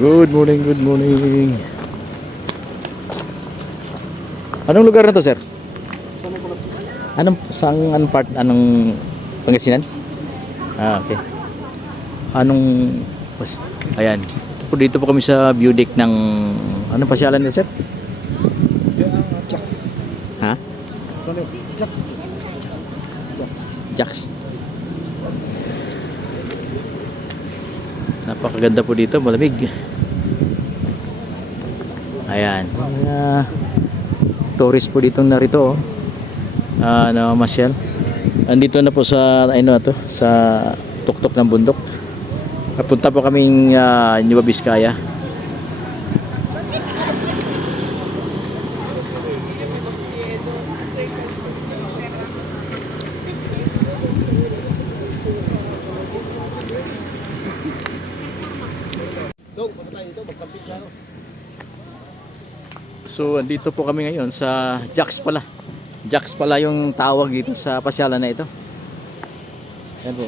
Good morning, good morning. Anong lugar na to, sir? Anong part, anong Pangasinan? Ah, okay. Anong, ayan. Dito po kami sa view deck ng, anong pasyalan nito, sir? Ha? Jacks. Napakaganda po dito, malamig. Ayan. Tourist po dito narito, Masyal. Andito na po sa sa tuktok ng bundok. Papunta po kaming Nueva Vizcaya. So andito po kami ngayon sa Jacks pala. Jacks pala yung tawag dito sa pasyalan na ito. Ayan po.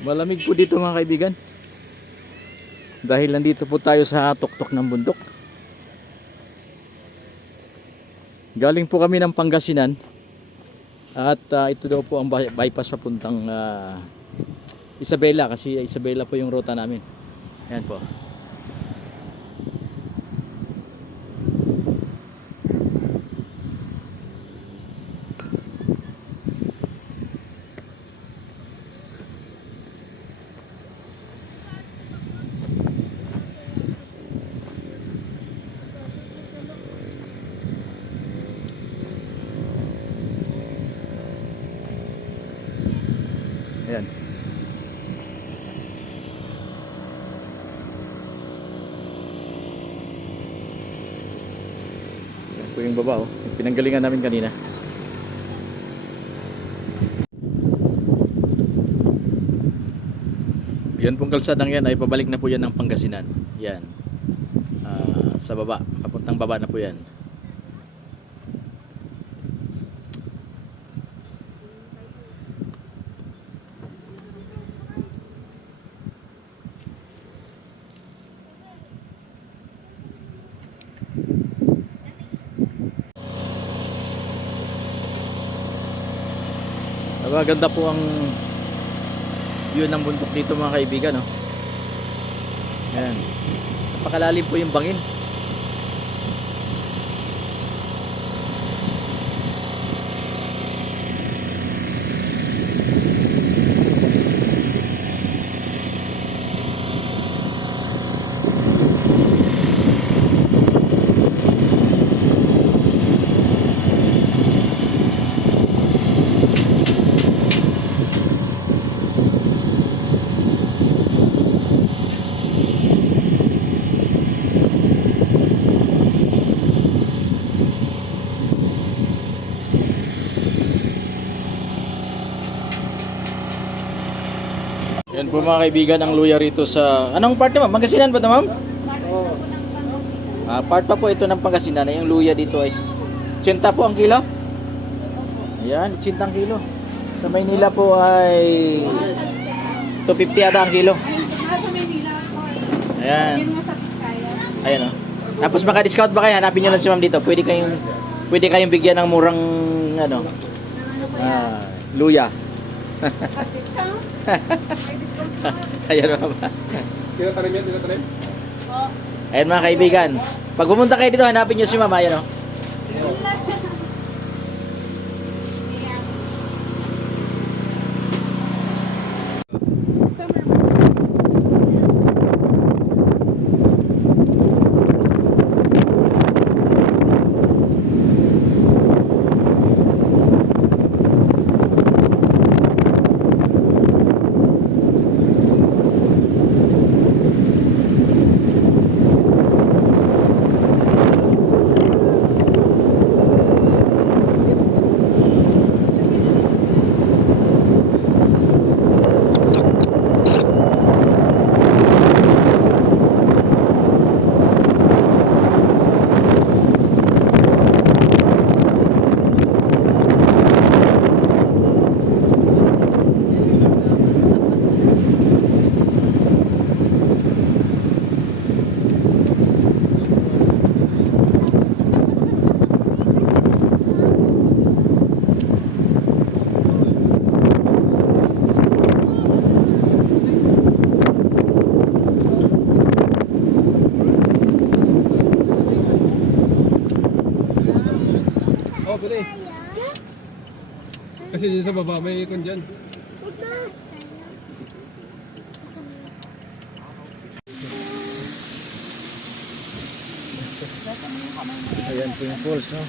Malamig po dito mga kaibigan. Dahil nandito po tayo sa tuktok ng bundok. Galing po kami ng Pangasinan. At ito daw po ang bypass papuntang Isabela. Kasi Isabela po yung ruta namin. Ayan po. Ayan. Ayan po yung baba, yung pinanggalingan namin kanina. Yan pong kalsadang yan ay pabalik na po yan ng Pangasinan. Yan. Sa baba, papuntang baba na po yan. Maganda po ang view ng bundok dito mga kaibigan, no? Ayan. Napakalalim po yung bangin. Yan po mga kaibigan ang luya rito sa... Anong part naman? Pangasinan ba ito, ma'am? Oo. Part pa po ito ng Pangasinan. Yung luya dito ay 80 po ang kilo. Ayan, 80 ang kilo. Sa Maynila po ay 250 ata ang kilo. Ayan. Ayan o. Tapos maka-discount ba kayo? Hanapin nyo lang si ma'am dito. Pwede kayong bigyan ng murang luya. Ayan mama. Tinatanim yan, tinatanim? Ayan mga kaibigan. Pag pumunta kayo dito, hanapin nyo si mama. Ayan o. Kasi yun sa baba, may ikon dyan. Ayan po yung falls, no?